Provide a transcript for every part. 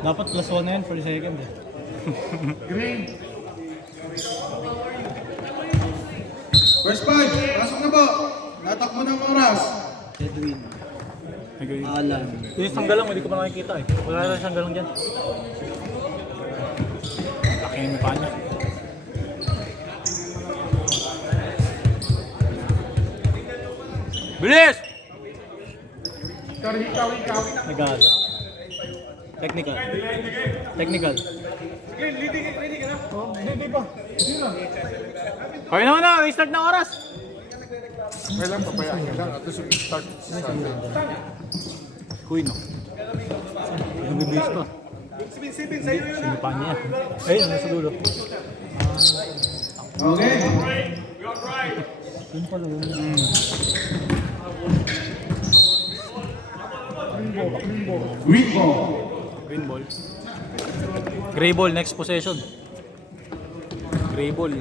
Dapat +1 na yan for the second eh. Green. First point, pasok na po. Natakbo ng oras. Edwin. Okay. Alan. Yung sanggalang, hindi ko pa nakikita eh. Wala na sanggalang dyan. Laki yung mukha niya. Bilis! Nag-aala. Technical. Technical. Okay naman na, restart na oras. Kailan papayaan ka lang. At least start sa Sunday. Huy no. Yung bibis pa. Sinipa niya. Ayun, nasa dulo. Okay. Yun pala yun. Green ball. Green ball. Gray ball, next possession. Gray ball.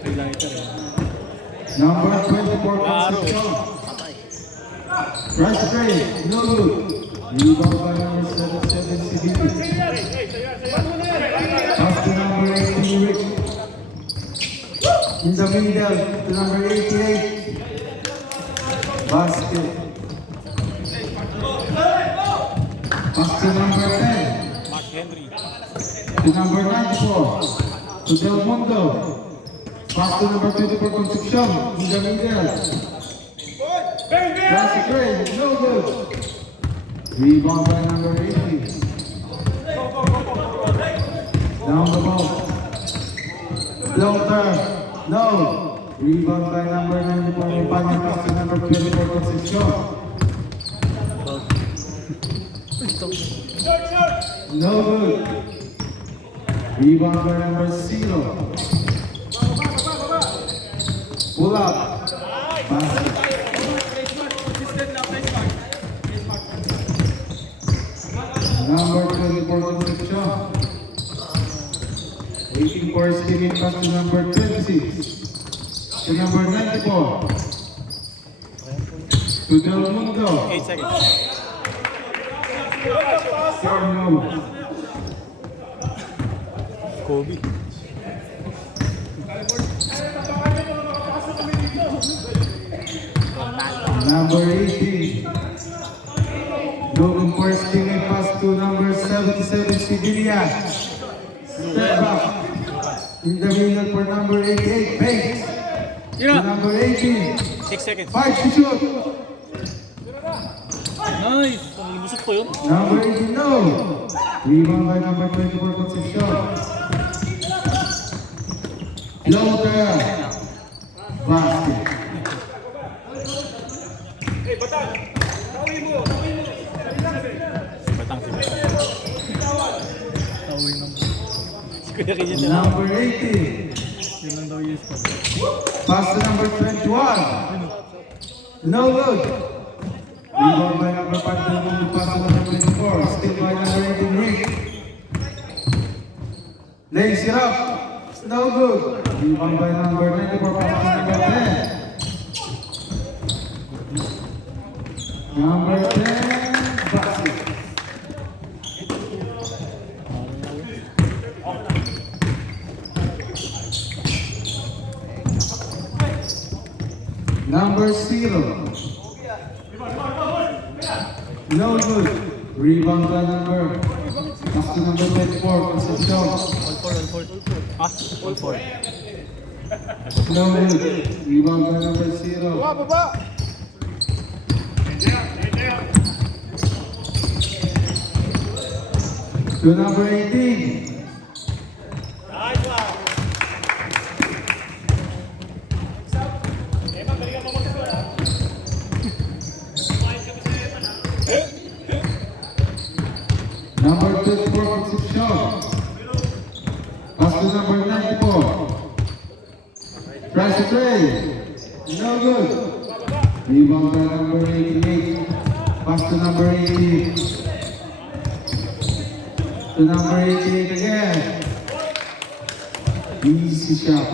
Kailang ito rin. Number 24 Claro. position. Rush trade, no good. Rebound by number 77, CDP. Pass to number 18, Rick. In the middle, to number 88. Basket. Pass to number 10. Mark Henry. To number 94. To Del Mundo. Pass to number 24, Concepcion. In the middle. Classic grade, no good. Rebound by number 80. Down the ball. Floater, no. Rebound by number 94, Panya, pass to number 24, Concepcion. No good. Rebound by number 0. Pull up. Basket. Number 24, Concepcion. Waiting for a spinning pass to number 26. To number 94. To Del Mundo. 8 seconds. Sergio. Kobe. Number 18. Looking for a spinning pass to number 77, Sibilia. Step back. In the middle for number 88, Banks. To number 18. 6 seconds. 5 to shoot. Nice! Ang busot ko yun. Number 18, no. Rebound by number 24, Concepcion. Floater. Basket. Batang si Batang. Tawin naman. Si Kuya Kinya nila. Number 18. Yun lang daw yung spot. Pass to number 21. No good. Rebound by number 5, pass to number 24. Still by number 18, Rick. Lays it up. It's no good. Rebound by number 94, pass to number 10. Number 10, basket. Number 0. No good. Rebound by number. Pass to number 24, Concepcion. All 4. Ah, all 4. No good. Rebound by number 0. To number 18. Number 24, Concepcion. Pass to number 94. Press the trade. No good. Rebound by number 88. Pass to number 80. To number 88 again. Easy shot.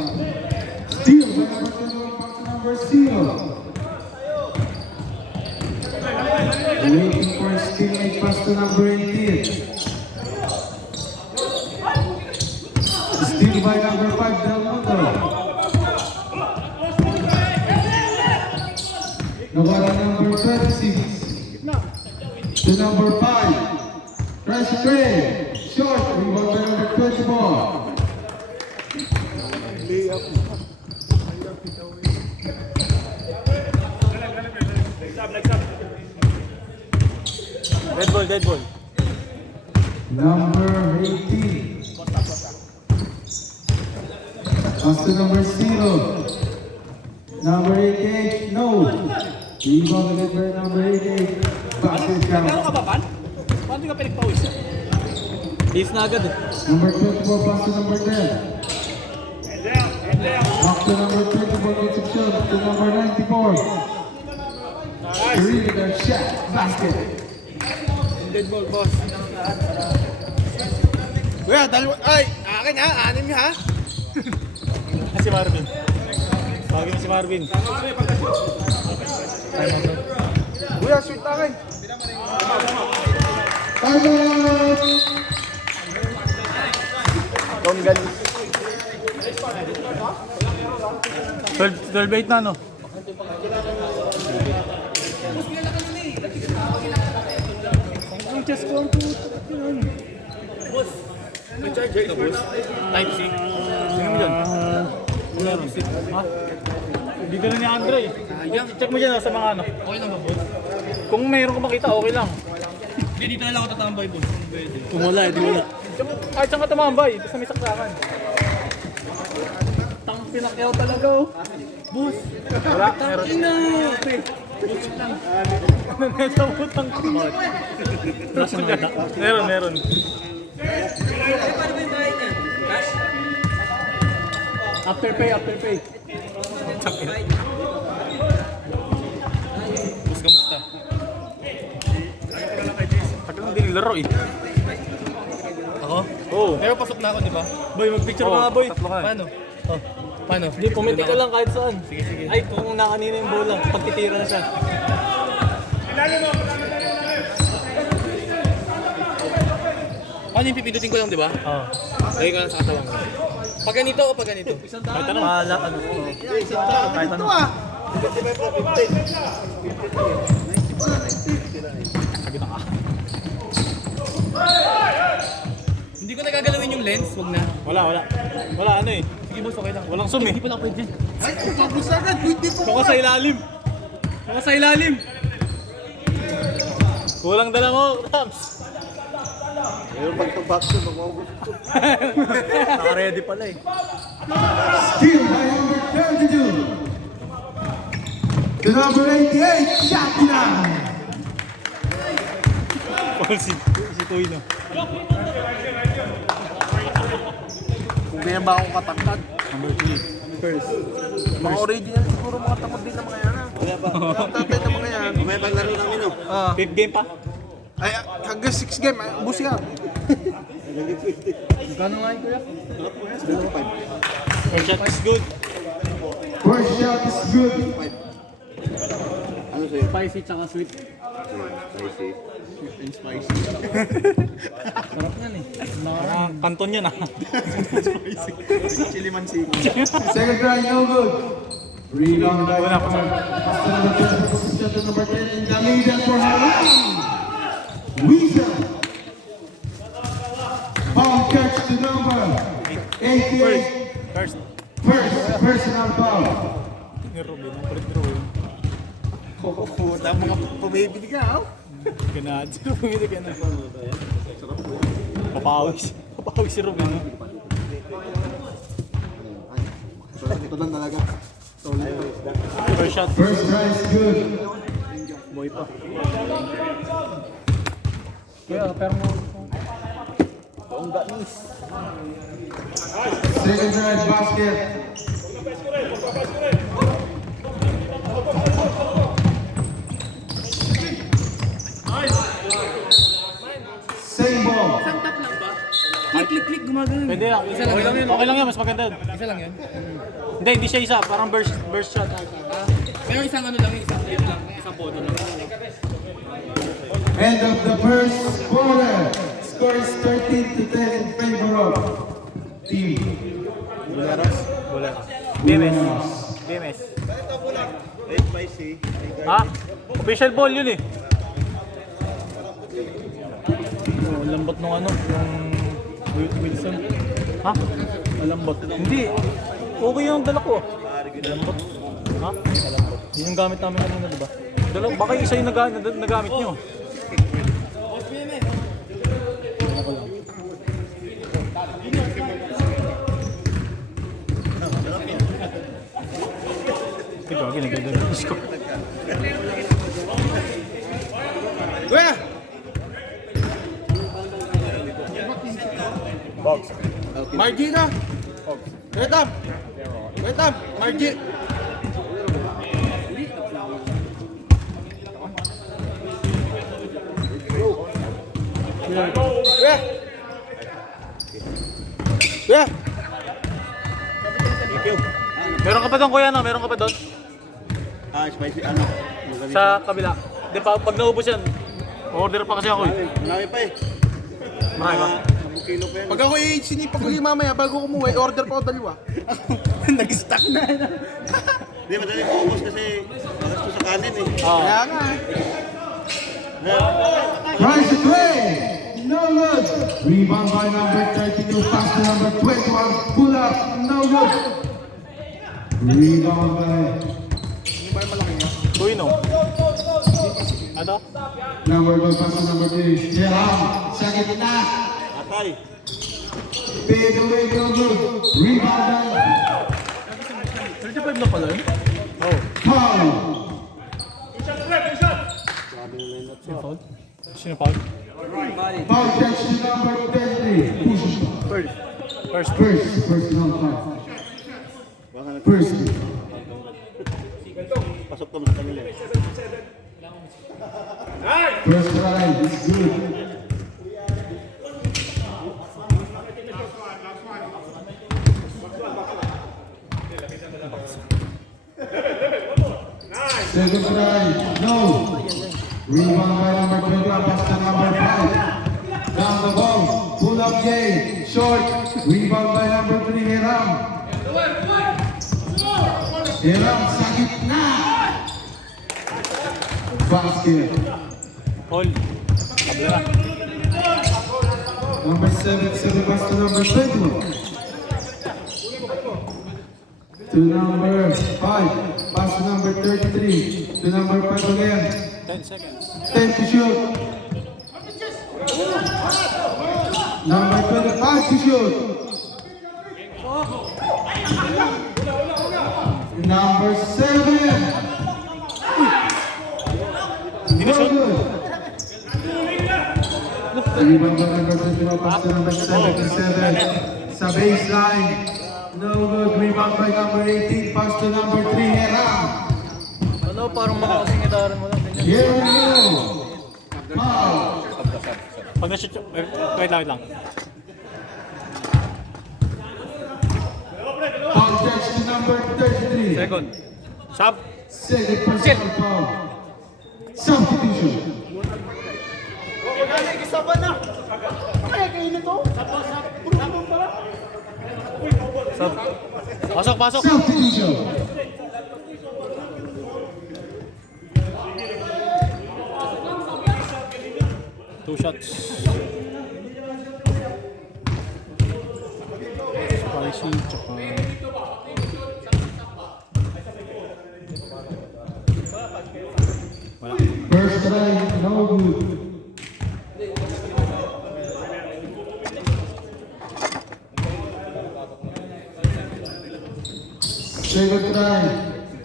Steal by number 21, pass to number 0. Waiting for his teammate pass to number 18. Steal by number 5, Del Mundo. Nawala number 26 to number 5. Trash Gray. Short. Rebound by number 24. Dead ball. Number 18. Pass to number 0. Number 88, no. Rebound again by number 88. Basket Meron count. ka ba, Pan? Paano ka pinagpawis? Base na agad eh. Number 24, pass to number 10. Back to number 24, reception. To number 94. Really good shot. Basket. Dead ball, boss. Kuya, dalawa. Ay, akin ha? Anim ha? Si Marvin. Tawagin mo si Marvin. Kuya, sweet akin. Time out! Tonggal. 12-8 na, no? Ang chest ko ang puto. Boss, may charger ka, boss? Type C. Sino mo dyan? Meron. Ha? Hindi ka na ni Andre. Check mo dyan sa mga ano. Okay lang ba, boss? Kung mayroon ka makita, okay lang. Hindi, dito na lang ako tatambay, boss. Kung wala, di wala. Kahit saan ka tumambay, basta may saksakan. Tang pinakyaw talaga, oh. Boss. Wala, meron. Ano na ito utang ko? Meron. After pay. Boss, kamusta? Tagal na din laro eh. Ako? Oo. Pero pasok na ako, di ba? Boy, mag-picture ka nga, boy. Paano? Paano? Hindi, pumiti ka lang kahit saan. Sige. Ay, kung nakanina yung bola, pagtitira na siya. Ano yung pipindutin ko lang, di ba? Oo. Lagi ka lang sa katawan ko. Pag ganito o pag ganito? Kahit ano? Kahit ano? Sagit ka. Hindi ko nagagalawin yung lens, wag na. Wala ano eh. Sige boss, okay lang. Walang zoom eh. Hindi pala pwede. Ay, tapos agad, pwede po. Baka sa ilalim. Kulang dala mo, Rams. Ngayon pagka-back to, mag-mabot ko. Naka-ready pala eh. Steal by number 32. To number 88, shot down. Paul si Toy na. Kung ganyan ba akong katangkad? Number 3. First. Mga original siguro mga tamad din ng mga yan. Kaya ba? Tatay ng mga yan. May paglaro namin no? Fifth game pa? Ay, hanggang 6 game, ay, ubus yan. Gano'n nga yun, kuya? First shot is good. First shot is good. Ano sa'yo? Spicy tsaka sweet. Spicy. And spicy. Sarap yan eh. Kanton yan ah. Chili mansik. Second try, no good. Rebound by number 10 to number 10 in the lead for Hawaii. Weasel. Foul catch to number 88. First. First personal foul. Ni Robin. Ang palit ni Robin. Dahil mga pumibili ka, oh. Ganaan. Si Robin ito ganaan. Papawis si Robin. Ito lang talaga. First shot. First try is good. Boy pa. Kaya, pero mo. Second try basket. Same ball. Click, gumagano. Pwede lang. Okay lang yan. Mas maganda. Isa lang yan. Hindi siya isa. Parang burst shot. Pero isang ano lang, isang hit lang, isang photo lang. End of the first quarter. Score is 13-10 in favor of Team Buleros. BMS. BMS. Ha? Official ball yun eh. Oh, lambot nung ano, yung Wilson. Ha? Malambot. Hindi. Okay yung dala ko. Malambot. Ha? Malambot. Yun yung gamit namin kanina, diba? Baka isa yung nagamit nyo. Ako lang. Ikaw, ginagagawin ko. Kuya! Box. Margie na! Wait up! Wait up! Margie! Kuya! Kuya! Meron ka pa doon, kuya, no? Meron ka pa doon? Spicy ano? Sa kabila. Di pa, pag naubos yan, order pa kasi ako eh. Marami pa eh. Marami ba? 10 kilo pa yan. Pag ako sinipag uli mamaya bago umuwi, order pa ako dalawa. Nag-stack na. Hindi, madali ko ubos kasi bagas ko sa kanin eh. Oo. Kaya nga eh. Tries to play. No good. Rebound by number 32. Pass to number 21. Pull up. No good. Rebound by Uy, no? Ano? number 1. Pass to number 3. Jerome. Sa gitna. Atay. Fade away. No good. Rebound by 35 na pala yun? Oo. Paul. Sino foul? Sino foul? Paul catch to number 23. Push. First. First down five. First. Pasok ka mo sa kanila eh. First try. It's good. Second try. No. Rebound by number 21. Pass to number 5. Down the ball. Pull up game. Short. Rebound by number 3. Hiram. Hiram sa gitna. Basket. All. Kabila na. Number 7 pass to number 21. To number 5. Pass to number 33. To number 5 again. 10 seconds. 10 to shoot. Number 25 to shoot. Number 7. No good. Rebound by number 21, pass to number 77. Sa baseline. No good. Rebound by number 18, pass to number 3. Heram. Ano, parang makakasingitaran mo lang. Ganyan. Here we go. Foul. Pag na-shoot, wait lang. Foul touch to number 33. Second. Sub. Second personal foul. Substitution. Sub. Pasok. Substitution. Two shots. Spicy, tsaka... Wala. First try, no good. Second try.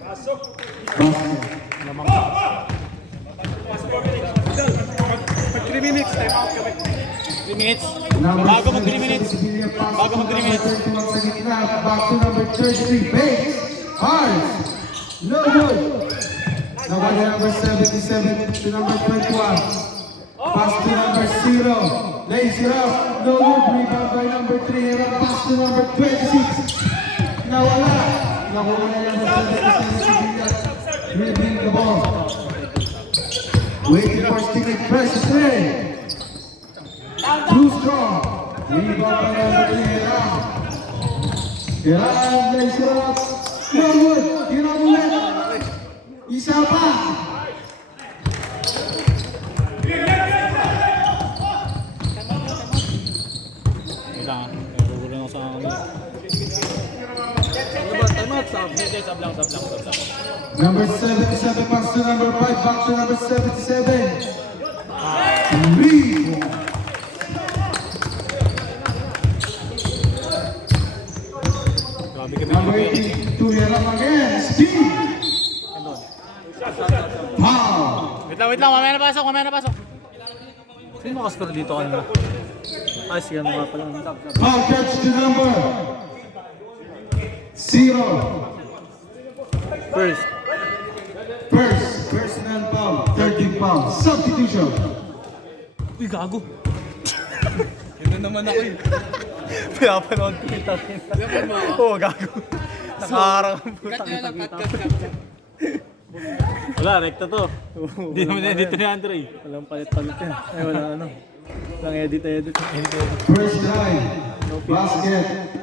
Basket. Lamang. 3 minutes, time out kami. 3 minutes. Bago mag 3 minutes. Bago mag 3 minutes. Back to number 33. Base. Hard. No good. Now by number 77 to number 21. Pass to number 0. Lays it up. No good. Rebound by number 3. And a pass to number 26. Nawala. Nawala na number 77 si Villas. dribbling the ball. Waiting for Stingray, press the play. Too strong. Rebound by number 3, Heran. Heran, lays it up. No good. Heran ulit. Isa pa. Wait lang ah. Nagugulo ako sa akin. Ano ba? Time out, sab. Hindi, sab lang. Number 77 pass to number 5, back to number 77. Rebound. Grabe kami. Number 18 to Heran again. Steve. Foul. Wait lang. Mamaya na pasok. Sino makascore dito kanina? Ay, siya mga pala. Foul catch to number 0. First, personal foul, 13 foul, substitution. Uy, gago. Yun na naman ako eh. Pinapanood ko yung takin. Oo, gago. Nakaharang ang putang. Wala, rekta to. Hindi naman edit ni Andre. Walang palit-palit yan. Ay, wala ano. Walang edit. First drive, basket.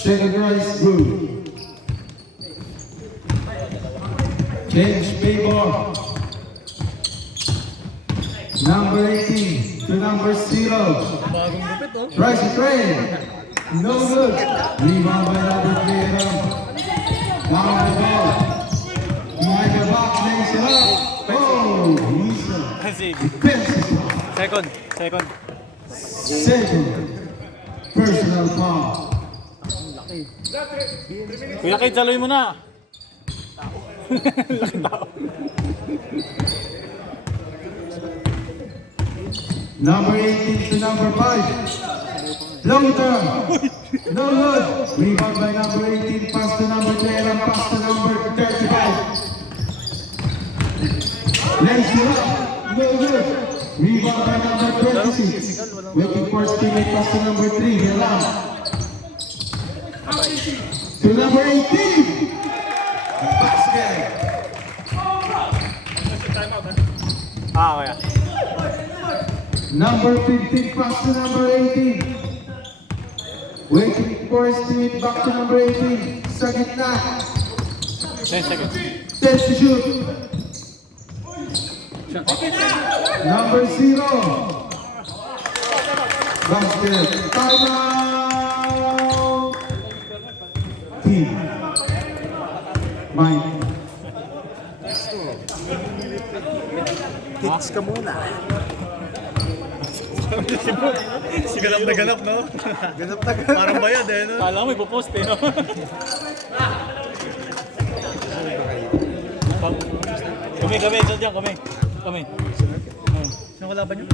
Second rise, good. Change favor. Number 18 to number 0. Bagong gupit, oh. Rise the train. No good. Rebound by number 3. Down the ball. Behind the box, lays it up. Oh, Lisa. Kasi, Defensive foul. second. Second. Personal foul. Kuya Kate, saloy mo na. Laki tao. Number 18 to number 5. Long term. No good. Rebound by number 18. Pass to number 10 and pass to number 35. Lays it up. No good. Rebound by number 26. Waiting for teammate. Pass to number 3. Heran. To number 18. Basket. Kaya. Number 15 pass to number 18. Waiting for his teammate, back to number 18. Sa gitna. 10 seconds. 10 to shoot. Number 0. Basket. Timeout. Team. Mike. Hits ka muna. Si ganap na ganap, no? Ganap na ganap. Parang bayad eh, no? Kala mo ipopost eh, no? Kami, ito dyan, kami. Sino kalaban nyo?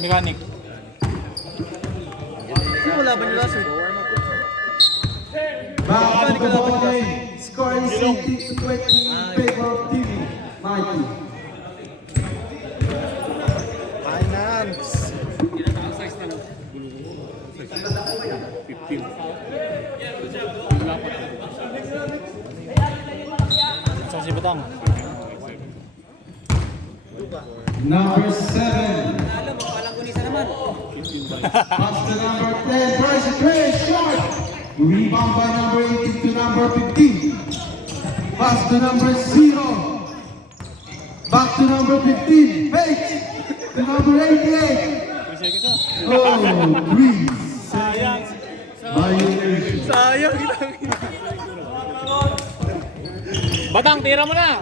Mechanic. Sino kalaban nyo last week? Back to the ball game. Score is 18 to 20 in favor of TV. Mikey. Finance. Saan si Batang? Number 7. Pass to number 10. Bryce Gray, short. Rebound by number 18 to number 15. Pass to number 0. Back to number 15. Fake. To number 88. 3 seconds na. Oh, 3. Sayang. Violation. Sayang. Batang, tira mo na!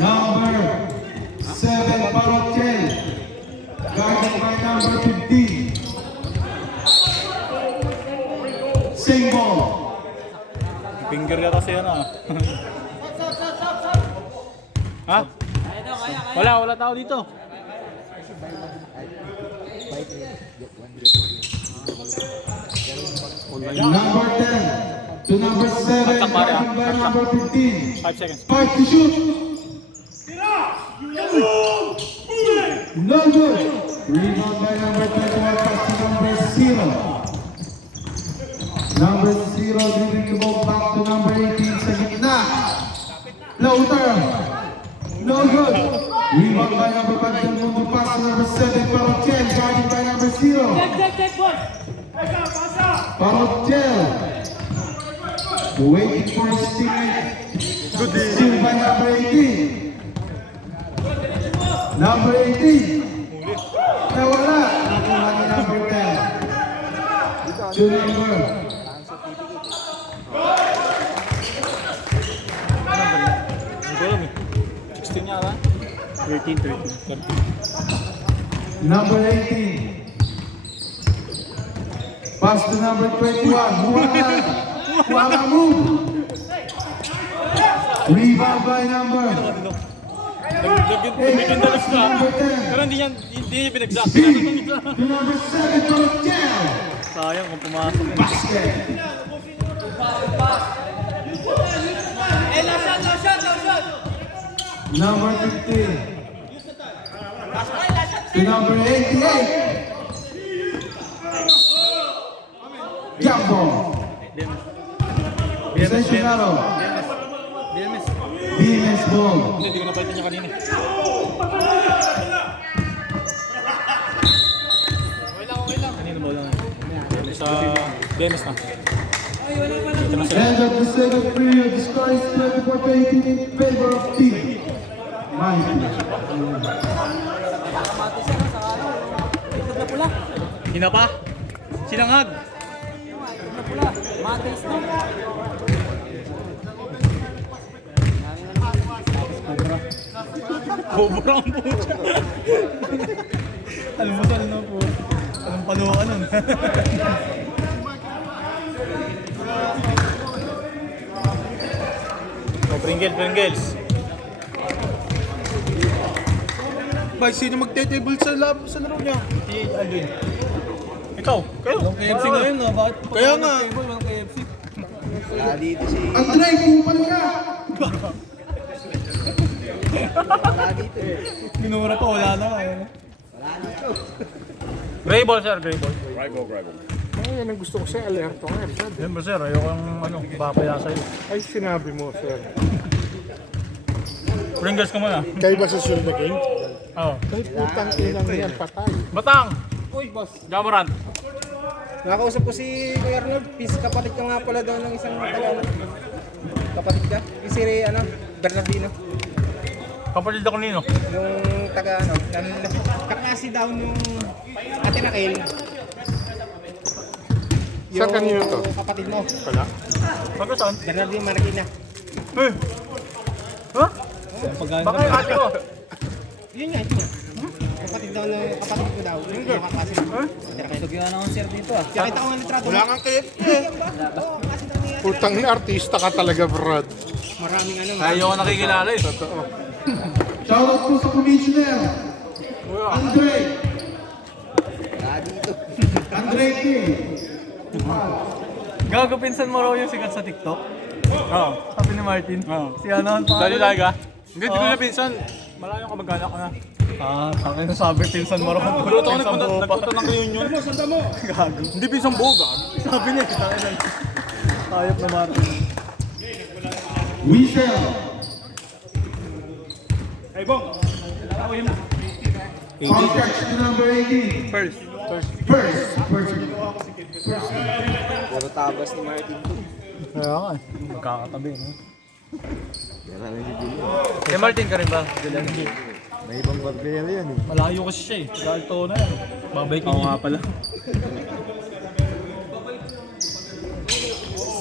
Number 7, Barotel. Guarded by number 15. Same ball. Finger yata siya na. Ha? Wala tao dito. Number 10 to number 7, guarded by number 15. 5 seconds. 5 to shoot. No good. Rebound by number 21, pass to number 0. Number 0, giving the ball back to number 18 sa gitna. Floater. No good. Rebound by number 5, Mundo pass to number 7, Parochel, guarded by number 0. Parochel. Waiting for his teammate. Still by number 18. Number 18. Nawala. Nakuha ni number 10. To number. Hindi ko alam eh. 16 niya ata? 13. Number 18. Pass to number 21. Wala move. Rebound by number. Nagdalas na. Number 10. Pero hindi niya pinagsak. To number 7, Parochel. Sayang kung pumasok. Basket. Number 15. To number 88. Jump ball. Sensational. BMS. BMS ball. Hindi ko napalitan niya kanina. Kanina ba lang? Sa BMS na. End of the second period. The score is 24-18 in favor of team. Hina pa? Sinangag. Bobra ang puto. Alam mo saan na po. Anong paluha nun? Pringles. Bay, sino magte-table sa laro niya? Si Alvin. Ikaw? Kayo? Walang KFC ngayon, no? Bakit? Kaya nga. Walang KFC. Andre, kupal ka! Minura pa, wala na. Gray ball, sir. Gray ball. Ay, yan ang gusto ko siya, alerto nga. Siyempre, sir. Ayoko yung papaya sa'yo. Ay, sinabi mo, sir. Pringles ka muna. Kayo ba sa Sir the King? Oo. Ay, putang inang yan, patay. Batang! Uy, boss. Jamoran. Nakausap ko si Kuya Arnold. Kapalit ka nga pala daw ng isang taga. Kapalit ka? Yung si Bernardino. Kapatid ako nino. Yung taga kakasi daw yung ate na Kel. Saan kanino to? Kapatid mo. Wala. Pagka saan? Bernardino Marikina. Eh! Ha? Baka yung ate ko. Yun nga, ito nga. Kapatid ko daw. Yung kakasi. Tugyan na akong sir dito ah. Kaya kita ko nga litrato. Wala kang KFC. Putang ni artista ka talaga, Brad. Maraming Ayaw ko nakikilala eh. Totoo. Shoutout po sa commissioner. Andre. Andre K. Gago, pinsan mo raw yung sikat sa TikTok? Oo. Sabi ni Martin? Oo. Si ano? Dali ka? Hindi, Oo. di ko na pinsan. Malayo ka mag-anak ka na. Tangin na sabi, pinsan mo raw. Pero ako nagpunta ng reunion. Gago. Hindi pinsan boga. Sabi niya, tangin na. Ayop na Martin. Wiesel. Contact to number 18. First. Pero tabas ni Martin. Kaya nga eh. Magkakatabi, no? Eh, Martin ka rin ba? Hindi. May ibang barbero yan eh. Malayo kasi siya eh. Galto na yan. Babay ko nga pala.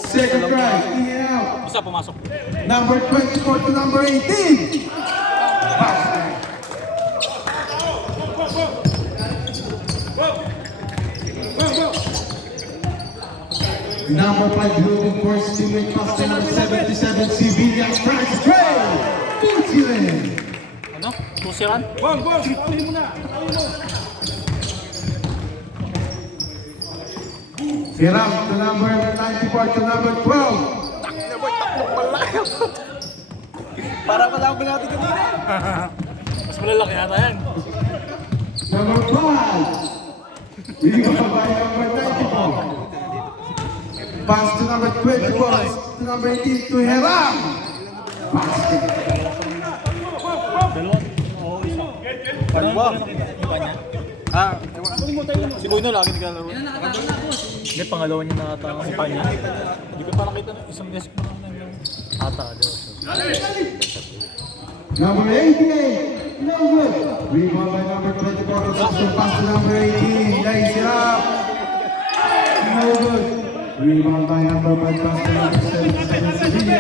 Second try. In and out. Isa pumasok. Number 24 to number 18. Number 5 looking for his teammate pass to number 77 Civilian tries to trail. Puts you in. Ano? Tusiran? Hiram to number 94 to number 12. Para pala ako natin kanina. malalaki yata yan. Number 5. Rebound by number 94. Pass to number 24. To number 18 to Heram. Basket. Dalawa. Oo, isa. Dalawa. Iba niya? Si Boy no, lagi naglalaro. Hindi, pangalawa niya nakatama sa kanya. Hindi ko pa nakita na isang desk mo lang na ata. Number 88. No good. Rebound by number 24. Construction pass to number 18. Lays it up. No good. Rebound by number 5. Pass to number 77. Sevilla.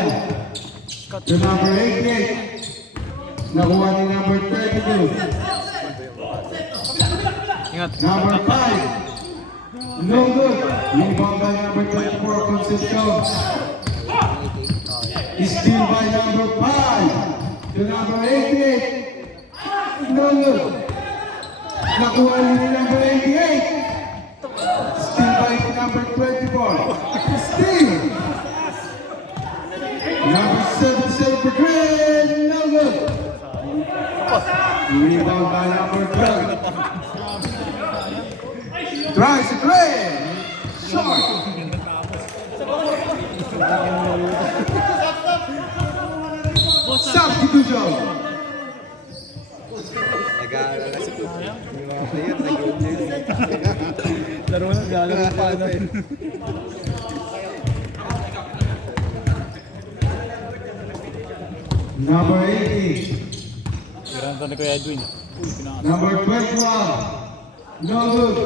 To number 88. Nakuha ni number 32. Ingat. Number 5. No good. Rebound by number 24. Concepcion. Steal by number 5. To number 88. No good. Nakuha ni number 88. Steal by number 24. Steal. Number 77 for Green. No good. Rebound by number 12. Tries a Green. Short. Substitution. Nag-aalala si Boy. Ayun, nag-aalala. Laro na, lalaro pa ano. Number 80. Tiranta ni Kuya Edwin. Number 21. No good.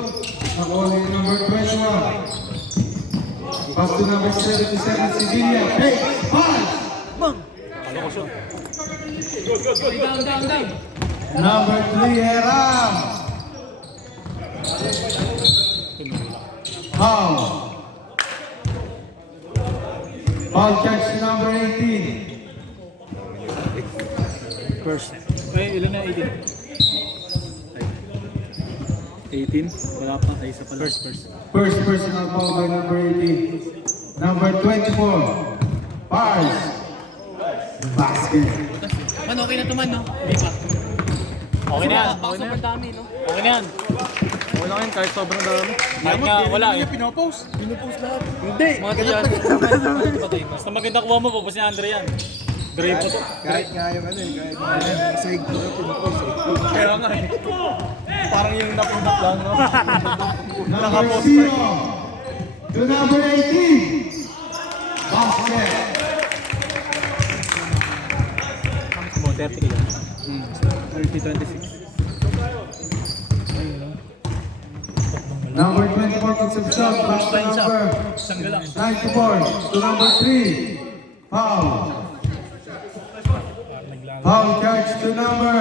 Nakuha ni number 21. Pass to number 77, Sevilla. Hey, pass. Ano ko siya? Number 3, Heram. Foul. Foul catch to number 18. First. Eh, ilan na 18? 18? Wala pa. Ay, isa pala. First. First personal foul by number 18. Number 24. Pars. Basket. Man, okay na to man, no? Hindi pa. Okay na yan. Baka sobrang dami, no? Okay na yan. Okay lang yun, kahit sobrang dami. Kahit nga wala eh. Pinopost. Pinopost lahat. Hindi. Mga ganyan. Basta maganda kuha mo, papos ni Andre yan. Brave po to. Kahit nga yung ano, kahit nga yung sa higdo na pinopost. Kaya nga eh. Parang yung napindot lang, no? Number 0. To number 18. Basket. Mo, 30 kilo. 30-26. Number 24, Concepcion. Back to number 94. To number 3. Foul. Foul catch to number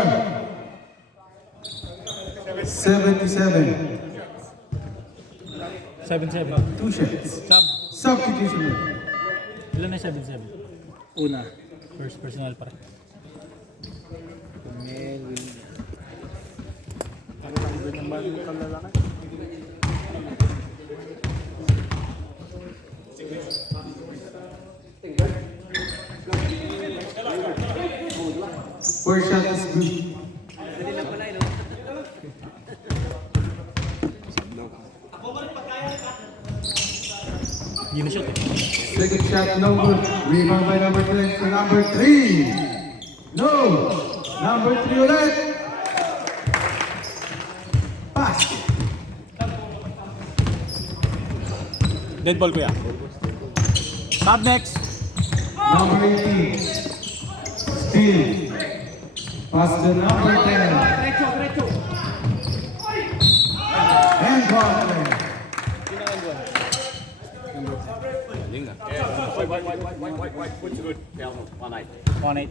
77. 7-7. 2 shots. Sub. Substitution. Ilan na 7-7? Una. First personal pa rin. First shot is good. Yun na shot eh. Second shot, no good. Rebound by number 10 to number 3. No. Number 3 ulit. Basket. Dead ball kuya. Sub next. Number 18. Steal. Pass to number 10. And Bartley.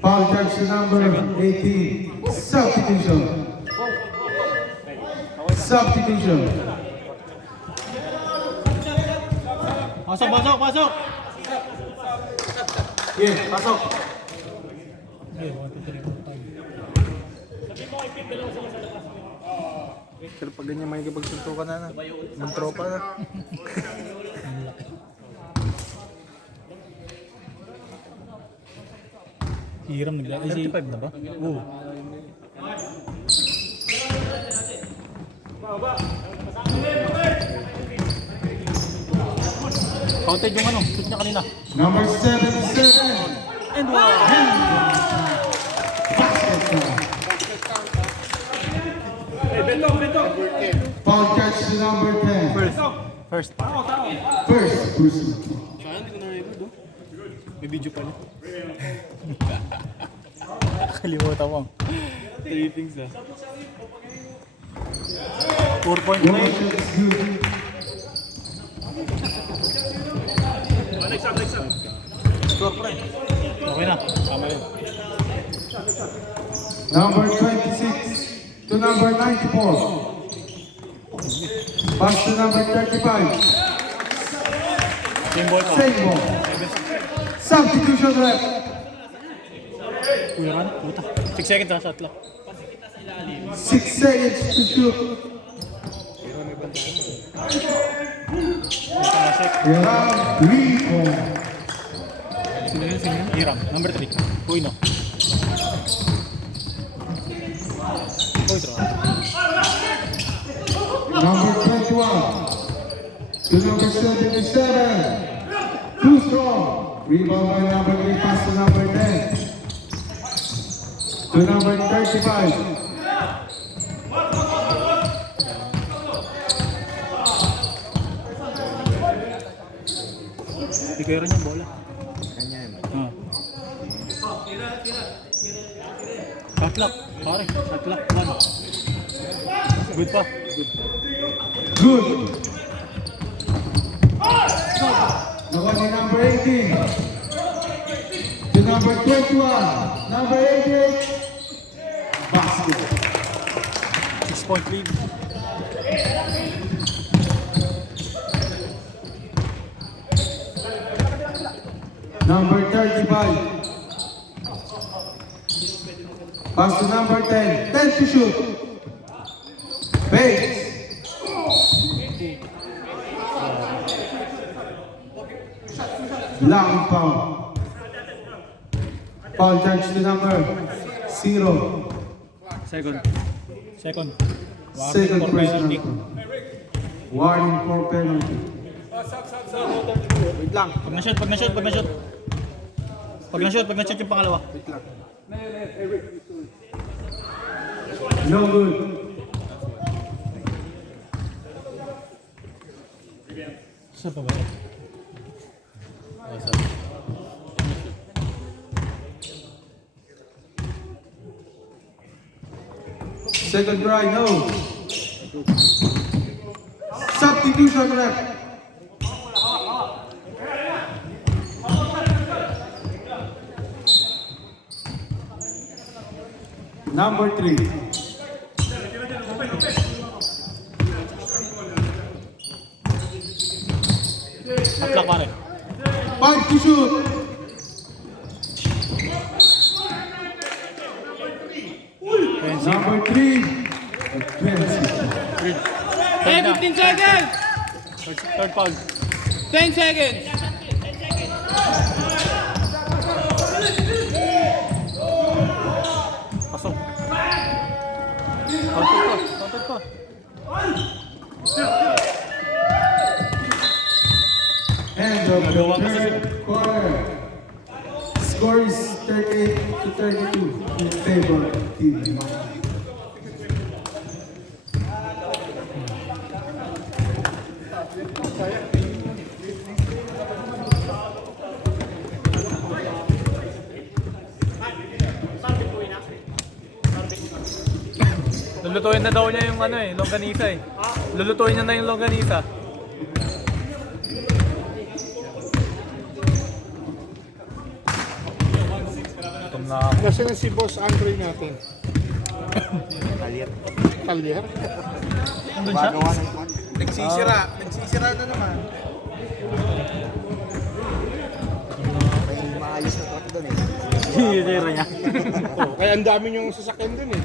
Foul catch to number 18. Substitution. Substitution. Pasok! Yes, pasok. Pero pag ganyan may kapagsuntukan na, magtropa na. Hiram nagla. Ay, 35 na ba? Oo. Counted yung ano, shoot niya kanina. Number 77. And one. Foul catch to number 10. First. First person. Sayang, hindi ko na-record, oh. May video pala. Kalimutan mo. 3 things, ah. 4 point Your play. shot is good. Score pre. Okay na. Tama yun. Number 26 to number 94. Pass to number 35. Same ball pa. Same ball. Substitution rep. Kuya ka na. Puta. 6 seconds ha. Shot lang. 6 seconds to shoot. You have 3 points. Sino yun? Sino yun? Hiram. Number 3. Uy no. Uy draw. Number 21 to number 77. Too strong. Rebound by number 3. Pass to number 10. To number 35. Bigay rin yung bola. Shot lock. Pare. Shot lock. One. Good pa. Good. Nakuha ni number 18. To number 21. Number 88. Basket. 6 point lead. Number 35. Pass to number 10. 10 to shoot. Base. Long foul. Foul charge to number 0. Second. Second For personal. penalty. Warning for penalty. Wait lang. Pag na-shoot. Pag na-shoot yung pangalawa. No good. Saan pa ba? Second try, no. Substitution rep. Number 3. Shot lock pare. 5 to shoot. Number 3. 20. 15 seconds! Third foul. 10 seconds! Pasok. Counted pa. End of the third quarter. Score is 38 to 32 in favor of TV. Lulutuin na daw niya yung ano longganisa eh. Lulutuin niya na yung longganisa. Gutom na ako. Nasaan na si Boss Andre natin? Talyer. Talyer? Nandun siya? Nagsisira. Nagsisira na naman. Sira niya. Oh, kaya ang dami yung sasakyan dun eh.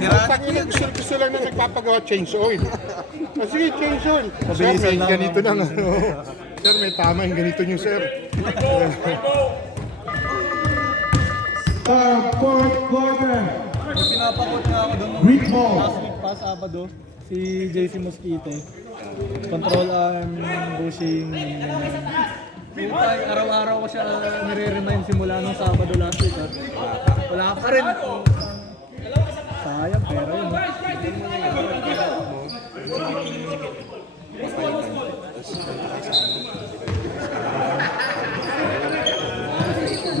Sira na gusto lang na nagpapagawa change oil. Sige, change oil. Sir, may ganito na. Sir, may tama yung ganito nyo, sir. Fourth quarter. Pinapakot nga ako doon Great ball. pa Sabado. Si JC Mosquito. Control arm, bushing, Putay, araw-araw ko siya nire-remind simula nung Sabado last week. Wala pa rin. Sayang, pero yun.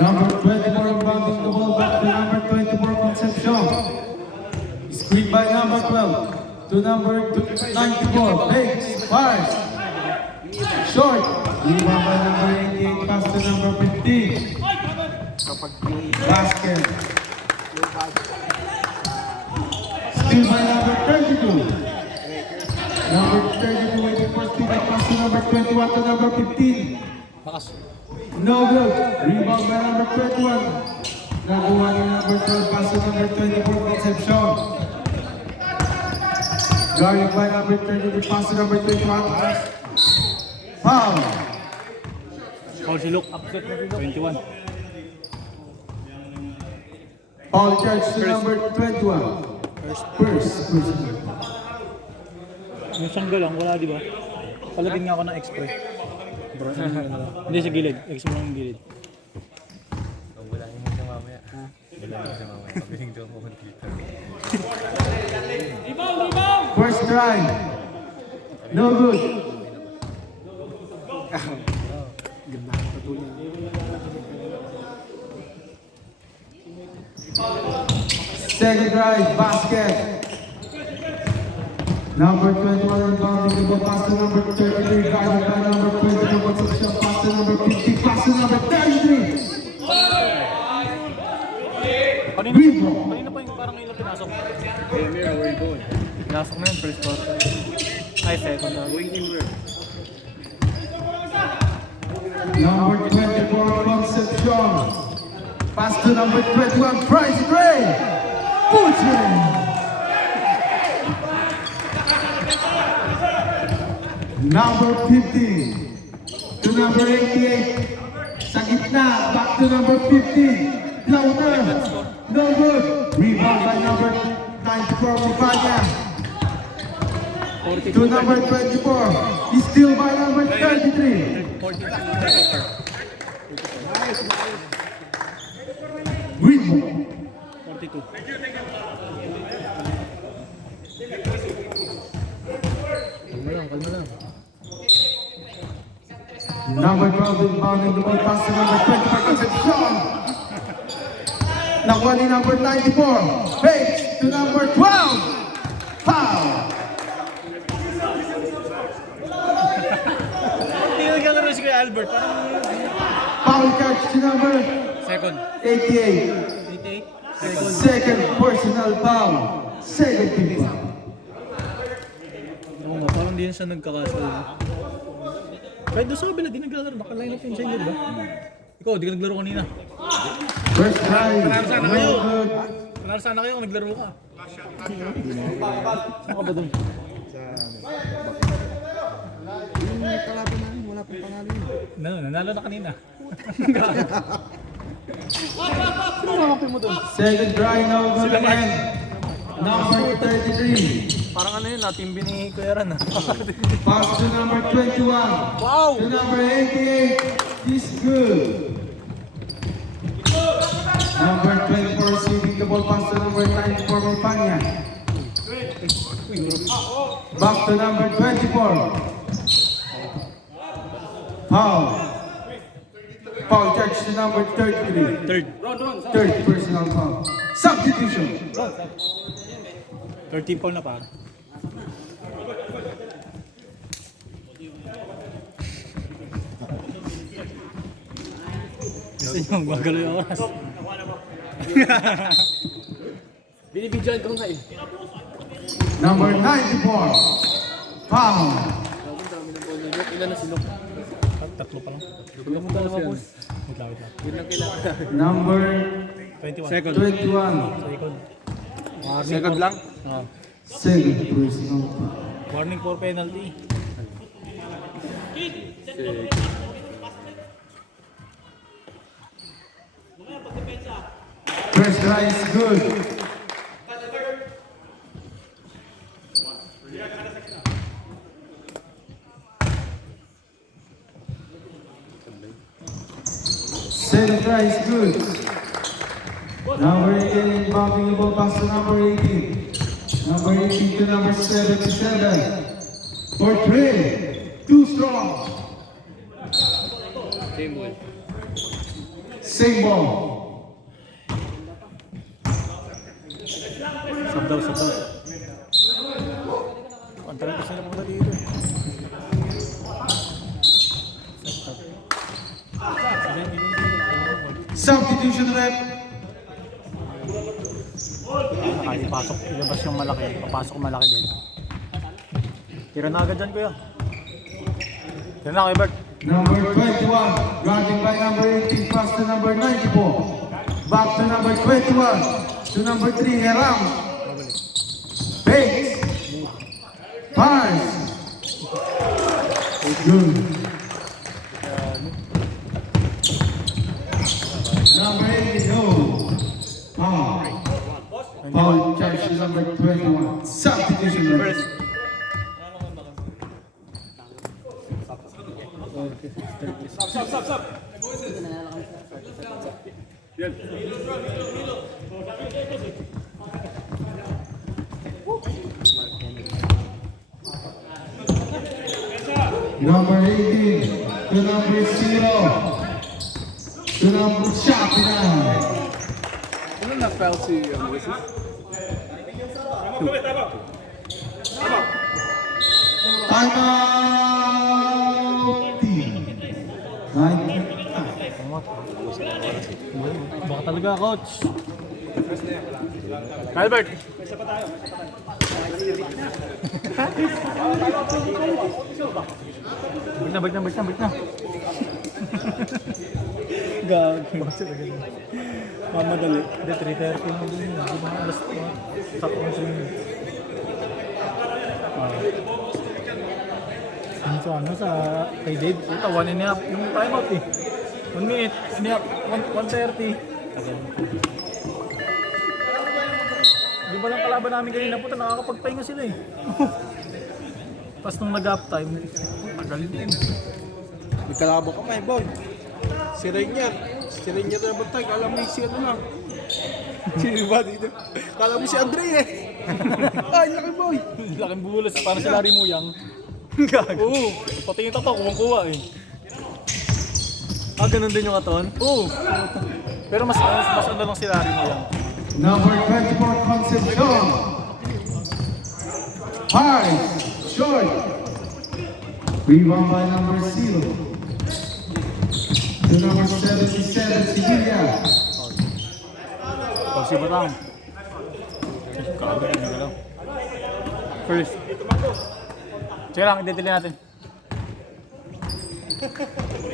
Number 24 bounding the ball back to number 24 Concepcion. Screen by number 12 to number 94. Bakes, fires. Short. Rebound by number 88, pass to number 15. Basket. Steal by number 32. Number 32 waiting for steal, pass to number 21 to number 15. No good. Rebound by number 21. Nakuha ni number 12, pass to number 24, Concepcion. Guarded by number 33, pass to number 21. Foul. Foul si Luke. Upset na si Luke. 21. Foul charge to number 21. First. Yung sanggal lang, wala di ba? Palatin nga ako ng express. Bro, hindi sa gilid. X mo lang yung gilid. First try. No good. Second try, basket. Number 21 rebounding the ball, pass to number 33, guided by number 22, Concepcion, pass to number 50, pass to number 33. Kanina pa yung parang ngayon lang pinasok. Pinasok na yun, first quarter. Ay, second na. Number 24, Concepcion. Pass to number 21, Bryce Gray. Puts it. Number 50 to number 88. Sa gitna, back to number 15. Lauter. No good. Rebound by number 94, Mupanya. To number 24. Steal by number 33. Greenwood. 42. Kalma lang. Number 12 inbounding the ball, pass to number 25, Concepcion. Nakuha ni number 94. Fakes to number 12. Foul. Hindi naglalaro si Kuya Albert. Parang Foul catch to number second. 88. 88? Second personal foul. Second team foul. Oo nga, parang hindi na siya nagkakasal. Kahit doon sa kabila, di naglalaro. Naka-line up yun sa inyo, di ba? Ikaw, di ka naglaro kanina. First try. Panalo sana kayo. No good. Panalo sana kayo kung naglaro ka. Saan ka ba doon? Nanalo na kanina. Sino makapin mo doon? Second try, no good again. Number 33. Parang ano yun, natimbi ni Kuya Ran. Pass to number 21. Wow! To number 88. This good. Number 24 receiving the ball, pass to number 94, Mupanya. Back to number 24. Foul. Foul charge to number 33. Third personal foul. Substitution. 13 pound na pa. Gusto niyo magagalo yung oras. Binibidyoan ko nga eh. Number 94. Foul. Ilan na sinok? Tatlo pa lang. Huwag mo dalawa, boss. Wait lang. Yun lang kailangan. Number 21. 21. Sa ikot. Second lang. Second personal foul. Warning for penalty. First try is good. Second try is good. Number 18 bumping the ball pass to number 18. Number 18 to number 77. For 3. Too strong. Same ball. Same ball. Sab daw. Ang tagal kasi na pumunta dito eh. Substitution rep. Pasok, ilabas yung malaki. Papasok yung malaki din. Tira na agad dyan, kuya. Tira na, Bert. Number 21, guarding by number 18, pass to number 94. Back to number 21, to number 3, Heram. Bates. Pass. Good. Number 80, no. Foul charge to number 21. Substitution. Number 18 to number 0 to number Shapina. Ano na-foul si Moses? Timeout team. 9. Baka talaga, coach. Albert. Balik na. Gagawin ko sila ganun. Mamadali. Hindi, 3:30 mo din. Hindi ba alas sakto ng 3 minutes. Sa kay Dave, ito 1.5 yung timeout eh. 1 minute, 1:30. Di ba lang kalaban namin kanina po, nakakapagpahinga sila eh. Tapos nung nag-up time, tagal din. May kalabo ka may boy. Si Rainier na bantay. Kala mo si ano lang. Sino ba dito? Kala mo si Andre eh. Ay, laki boy. Laking bulas, parang si Larry Muyang. Oo, pati yung tato, kumangkuha eh. Ganun din yung katon? Oo. Pero mas ano lang si Larry Muyang. Number 24 Concepcion. High, short. Rebound by number 0. To number 77, Sevilla. Si Batang. Kagad yung galaw. First. Sige lang, i-delete natin.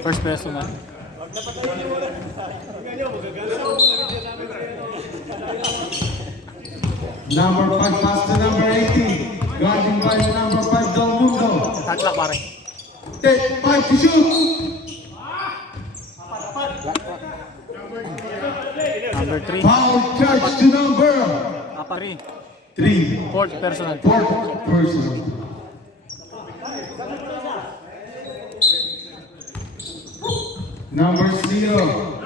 First peso na. Number 5 pass to number 18. Guarding by number 5, Del Mundo. Tatlak pare. Take 5 to shoot. Number 3. Foul charge to number Apari. 3. Fourth personal. Fourth person. Number 0.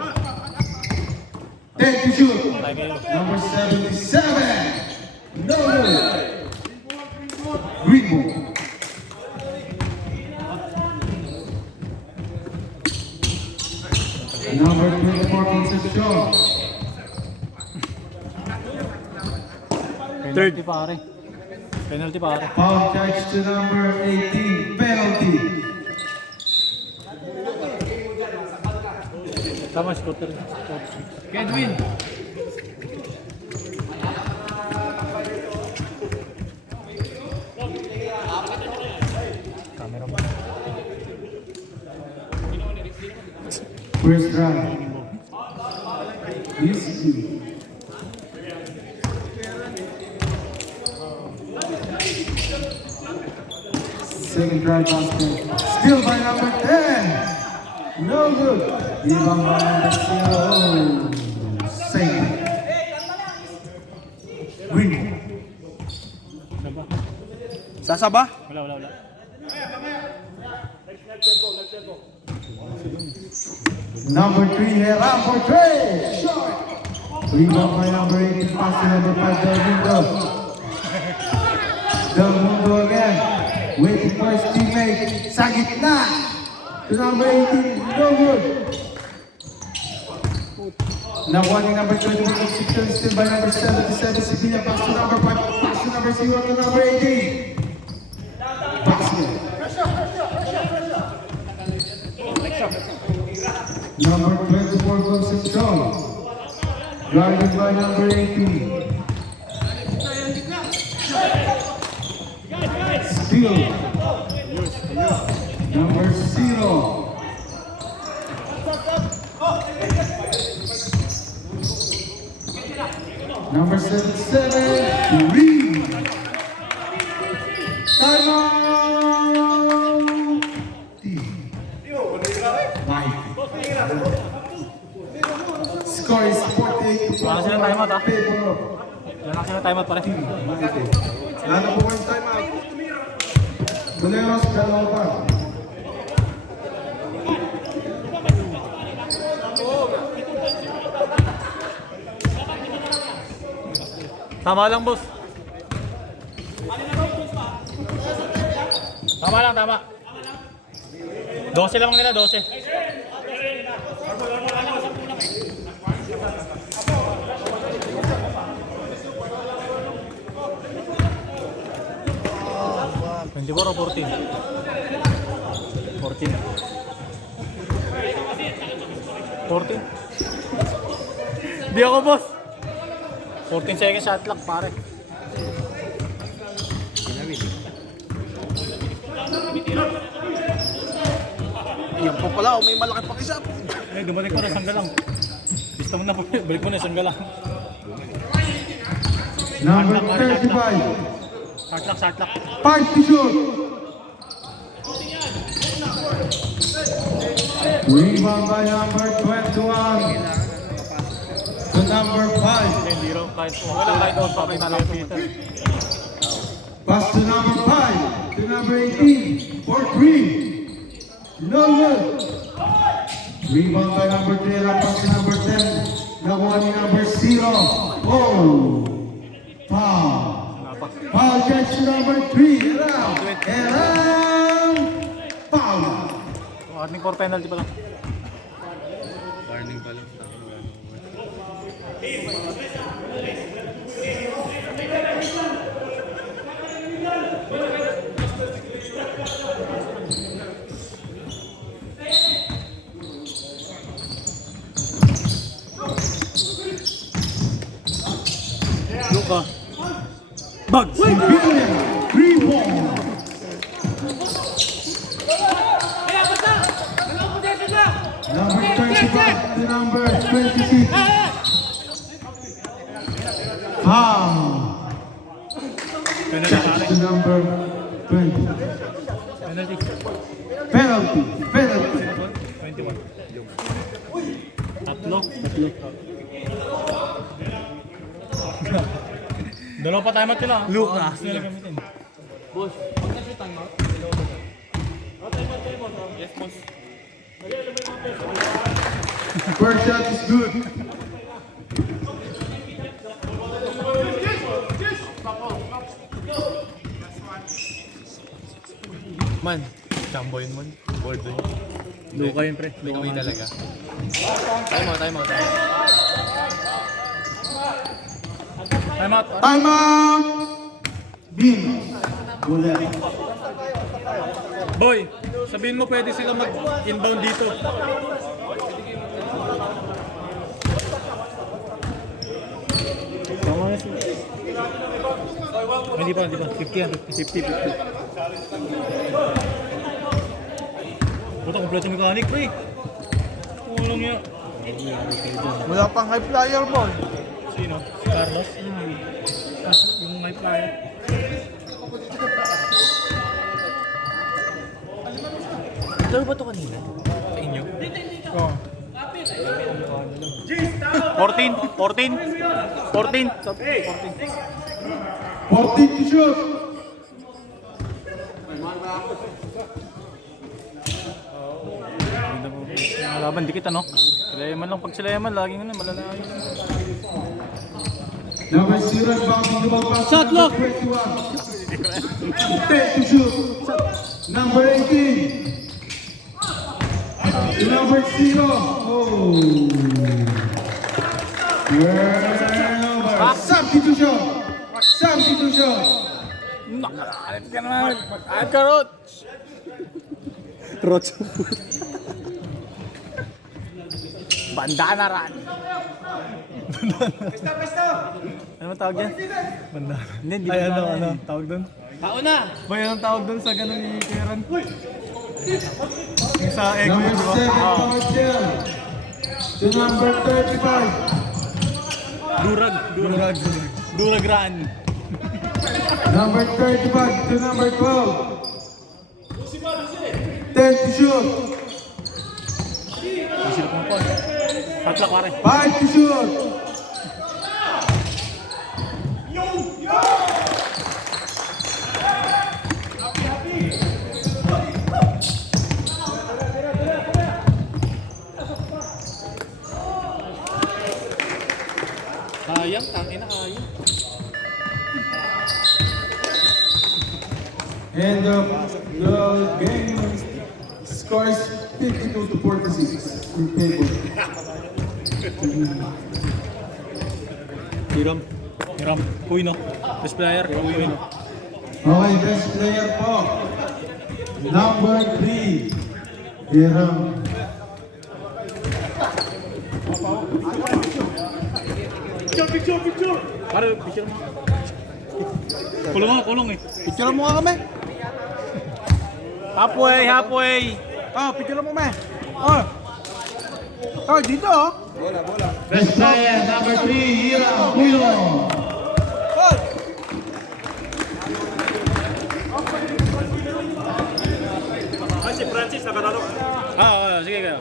Take to shoot. Number 77. No good. Green ball. Number 24 Concepcion. Penalty pare. Penalty pare. Foul charge to number 18. Penalty. Tama, scooter. Kedwin! Camera mo. First drive. This is good. Second drive basket. Still by number 10. No good. Rebound by number 0. Save. Green. Sa Nasa ba? Wala. Number 3, Hera for 3. Shot. Rebound by number 18, pass to number 5, Del Mundo. Del Mundo again. Waiting for his teammate. Sa gitna. To number 18, no good. Nakuha ni number 21, still by number 77, Sevilla. Pass to number 5, pass to number 0 to number 18. Basket. Number 24 goes to John. Guarded by number 18. Steal. Number 0. Number 77. Reed. Timeout. Score is 48 to Wala silang timeout, ha? favor of Wala kasi na timeout pala. Lalo po yung timeout. Buleros, dalawa pa. Tama lang, boss. Tama lang, tama. 12 lang nila, 12. Or 14? 14. 14? Di ako, boss. 14 seconds shot clock, pare. Yan pa pala, oh, may malaki pang isa. Eh, dumalik ko na isang galang. Bista mo na, balik mo na isang galang. Number 35. Shot clock. Part to shoot. Rebound by number 21 to number 5. Hindi raw, kahit doon pa may talang Peter. Pass to number 5 to number 18 for 3. No good. Rebound by number 3. Pass to number 10. Nakuha ni number 0. Oh. Foul. Foul catch to number 3. Around. Foul. Warning for penalty pa lang. Warning pa lang. Luka. Bugs! Civilian. 3-1. Number 25 to number 26. Foul. Penalty, Catch pare. to number 20. Penalty. Penalty. 21. Tatlo. Dalawa pa timeout yun, ah. Luka. Gusto nila gamitin. First shot is good. Man, chambo yun, man. Board doon. Luka yun, pre. Luka yun talaga. Time out. Timeout. Bin. Bullet. Boy, sabihin mo pwede sila mag-inbound dito. Hindi pa. 50. Puta, kompleto mechanic, pre. Walang yan. Wala pang high flyer mo. Sino? Si Carlos? Yung high flyer. Laro ba ito kanina? Sa inyo? Oo. 14. 14 to shoot. Ganda po. Yung laban, dikit ano? Sila Yaman lang. Pag sila Yaman, laging ano, malalaki. Number 0 bouncing the ball pass. Shot clock. 21. 10 to shoot. Number 18. To number 0. Oh. Turnover. Substitution. Substitution. Nakakalit ka naman. Ayat ka, Rot. Rots. Bandana ran. Ano ba tawag yan? Bandana. Hindi, Ay, ano, tawag doon? Tao na! Ba yan ang tawag doon sa ganun ni Kieran? Yung sa ego Number yun, di ba? 7, Marcel. To number 35. Durag. Durag. Durag ran. Number 35 to number 12. 10 to shoot. Sila pumapon. Tatlak pare. 5 to shoot. Sayang, tangin na kayo. And the game scores 52 to 46 in favor. Hiram. Kuino. Best player. Kuino. Okay, best player po. Number 3. Hiram. Pare, picture mo. Kulong eh. Picture mo nga kami. Halfway. Ah, picture mo kami. Oh. Oh, dito oh. Best player number 3, Hiram. Kuyo. Oh. Sige kayo.